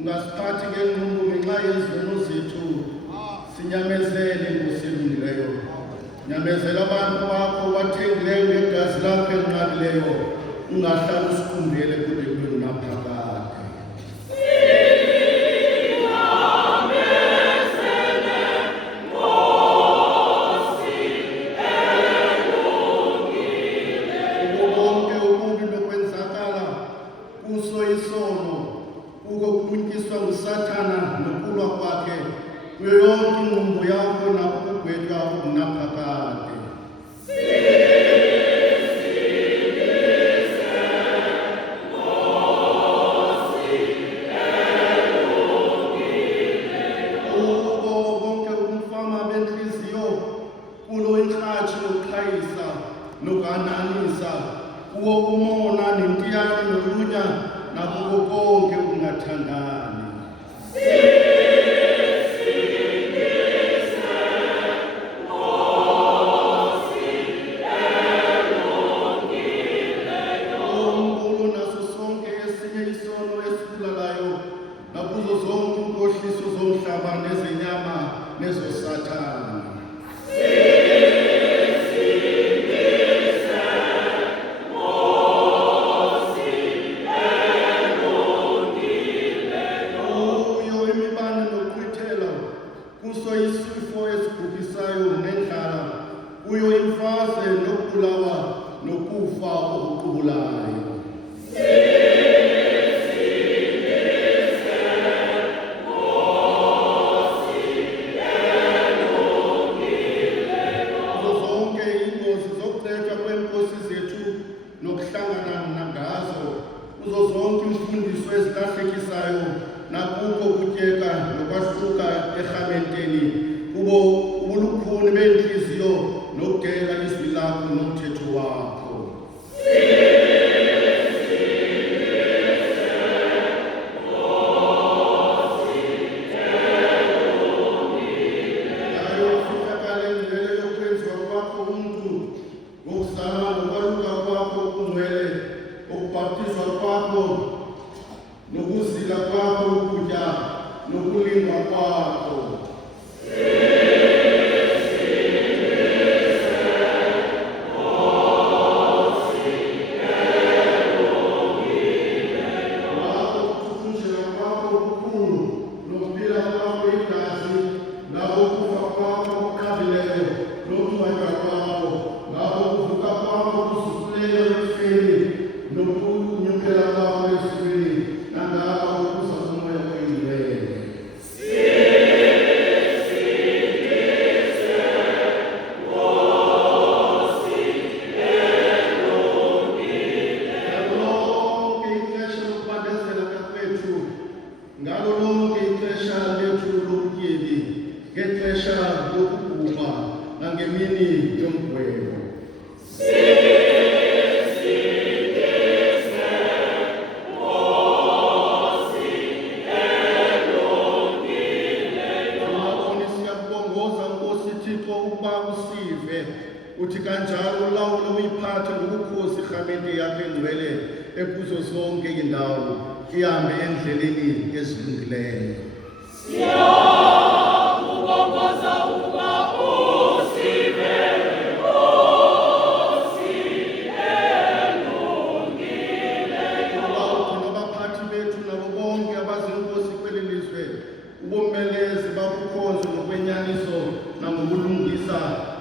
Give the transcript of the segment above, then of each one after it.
Ungasiphathi ngenqubo ngenxa yezono zethu, sinyamezele Nkosi elungileyo. Nyamezela abantu bakho bathengileyo ngegazi lakho elinqabileyo, ungahlali usiqumbele kude kube naphakade. Konke ububi nokwenzakala kuso isono, kuko kubuntyiswa nguSathana nokulwa kwakhe, kuyo yonke inqumbo yakho nakukugwetywa okunaphakade. Kubo bonke umfama bentliziyo, kulo inkrhatshi nokuqhayisa nokuhananisa, kuwo umona nentiyane nolunya, nakuko konke ukungathandani. Unkulu naso sonke esinye isono esibulalayo, nakuzo zonke inkohliso zomhlaba nezenyama nezoSathana. Kuso isifo esibhubhisayo nendlala, kuyo imfazwe nokubulawa nokufa okuqubulayo. Kuzo zonke iingozi zokugxeka kweenkosi zethu nokuhlangana ngazo, kuzo zonke imfundiso ezilahlekisayo, nakuko kutyeka nokwahluka erhamenteni, kubo ubulukhuni beentliziyo nokudela izwi lakho nomthetho wakho. Nayo ifihlakalo engcwele yokwenziwa kwakho umntu, ngokuzalwa ngokwaluka kwakho okungcwele, ukubhaptizwa kwakho, nokuzila kwakho ukutya, nokulingwa kwakho. Ngako ukuthunjela kwakho okukhulu, nokubila kwakho igazi, ngako ukufa kwakho okuqabileyo, nokungcwatywa kwakho, ngako ukuvuka kwakho kusukileyo ekufeni, nokunyukela kwakho ezulwini, nangako ukuza kumoya oyingcwele. Ngalo lonke ixesha lethu lobutyebi, ngexesha lokubhubha nangemini yomgwebo. Siyakubongoza Nkosi Thixo ukuba usive, uthi kanjalo ulawule uyiphathe ngobukhosi irhamente yakho engcwele ekuzo zonke iindawo, ihambe endleleni ezilungileyo. Siyakubongoza ukuba usive.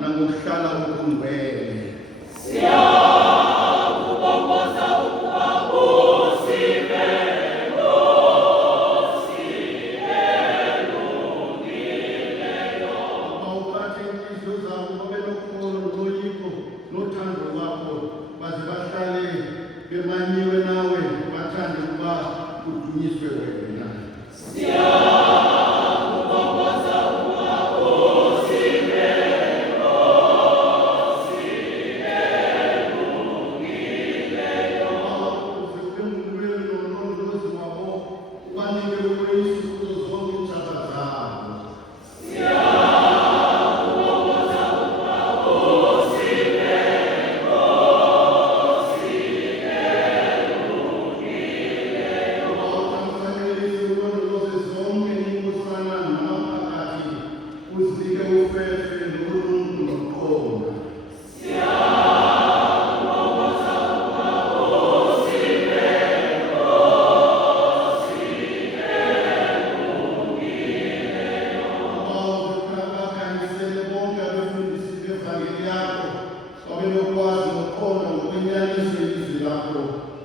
nangokuhlala okungcwele. Bawuphathe inhliziyo zabo babe nokholo noloyiko nothando lwakho baze bahlale bemanyiwe nawe bathande ukuba kudunyiswe wena.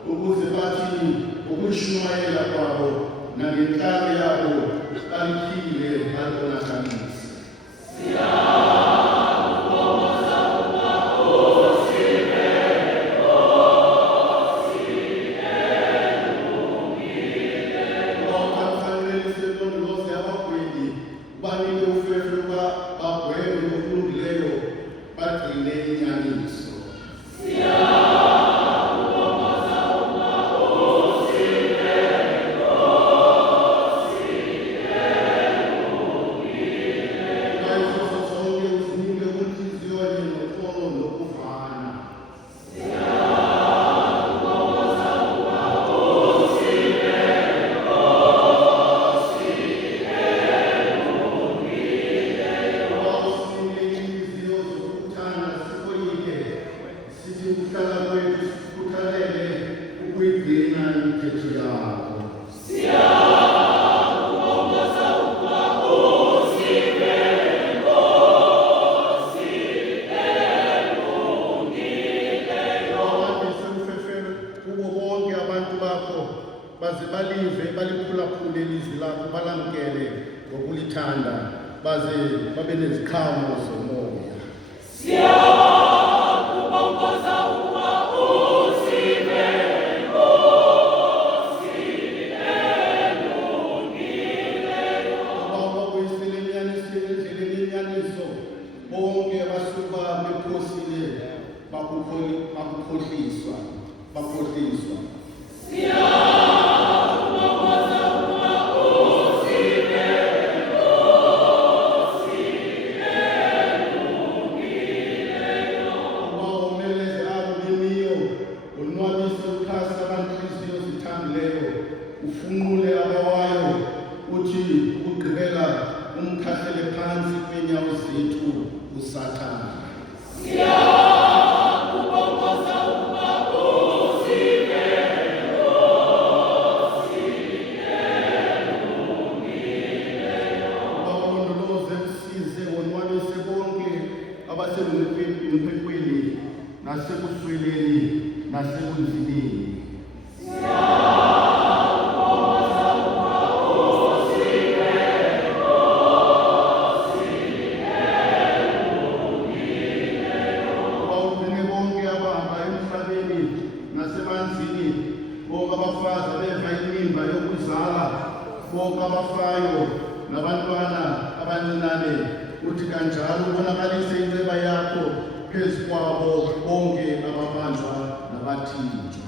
Ukuze bathi ukushumayela kwabo nangenhlalo yabo baliphile balonakalise. Banike ufefe ukuba bagweme ngokulungileyo bagcine inyaniso. Baze balive baliphulaphule ilizwi lakho balamkele ngokulithanda baze babe neziqhamo zomoya. Siyakubongoza ukuba usibe Nkosi elungileyo. Baba uyisele inyaniso bonke abasuka bekhosile bakukhohliswa. Ufunqule abawayo uthi ukugqibela umkhahlele phansi kwenyawo zethu uSathane. Siyakubongoza ukuba usibe Nkosi elungileyo. Bawulondoloze usize wonwabise bonke abasemngciphekweni nasekusweleni nasebunzimeni. Nasemanzini bonke abafazi abeva inimba yokuzala bonke abafayo nabantwana abancinane uthi kanjalo ubonakalise inceba yakho phezu kwabo bonke ababanjwa nabathinjwa.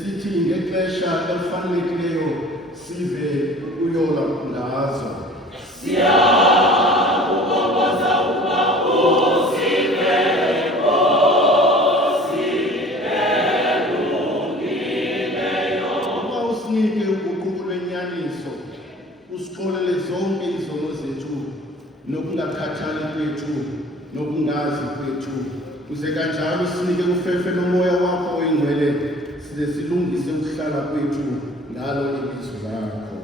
sithi ngexesha elifanelekileyo sive uyola ngazo. Siyakukhonza ukuba usive Nkosi elungileyo. Uba usinike uguquko lwenyaniso, usixolele zonke izono zethu nokungakhathali kwethu nokungazi kwethu, uze kanjalo usinike ufefe lomoya wakho oyingcwele size silungise ukuhlala kwethu ngalo ilizwi lakho.